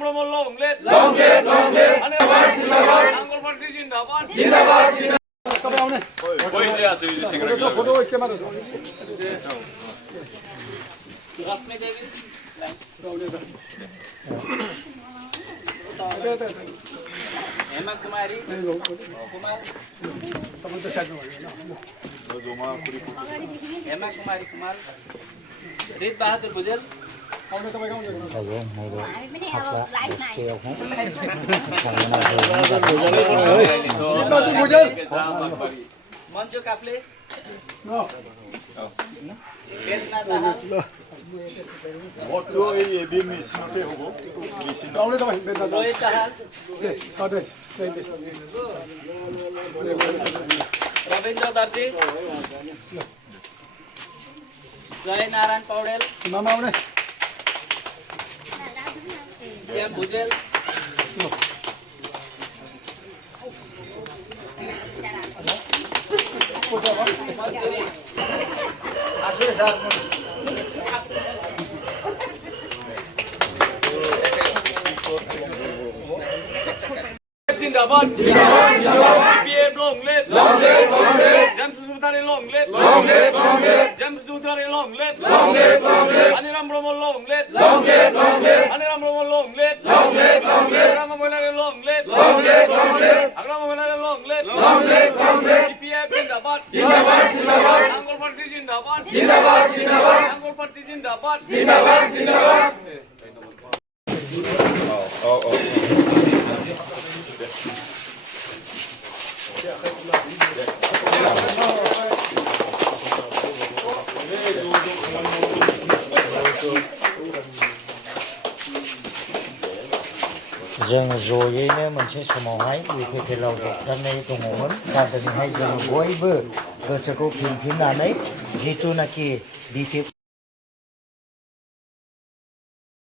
Brahma long live. Long live, long live. Anilambra Jindabad. Angol Party Jindabad. Jindabad, Jindabad. Come on. Wait, yeah, so you just take a photo with camera. Rasme Devi. Emma Kumari. Kumar. Emma Kumari Kumar. Rit Bahadur Bujal. Manju Kaple. No. Ravindra Darji. Jai Naran Paudel. Mama Siam Bujel. Jindabad, Jindabad, Jindabad. BPF long live, long live, long live. Jam Sutari long live, long live, long live. Jam Sutari long live, long live, long live. Anilambra long live, long live, long live. Anilambra long live, long live, long live. Agrama long live, long live, long live. Agrama long live, long live, long live. BPF Dwlwao, Jindabad, Jindabad. Angol Party Jindabad, Jindabad, Jindabad. Angol Party Jindabad, Jindabad, Jindabad. जों जयैनो मोनसे समावहाय इउपिपिएलआव जबथारनाय दङमोन दा दिनैहाय जों बयबो गोसोखौ फिनफिननानै जिथुनाखि बिपिएफ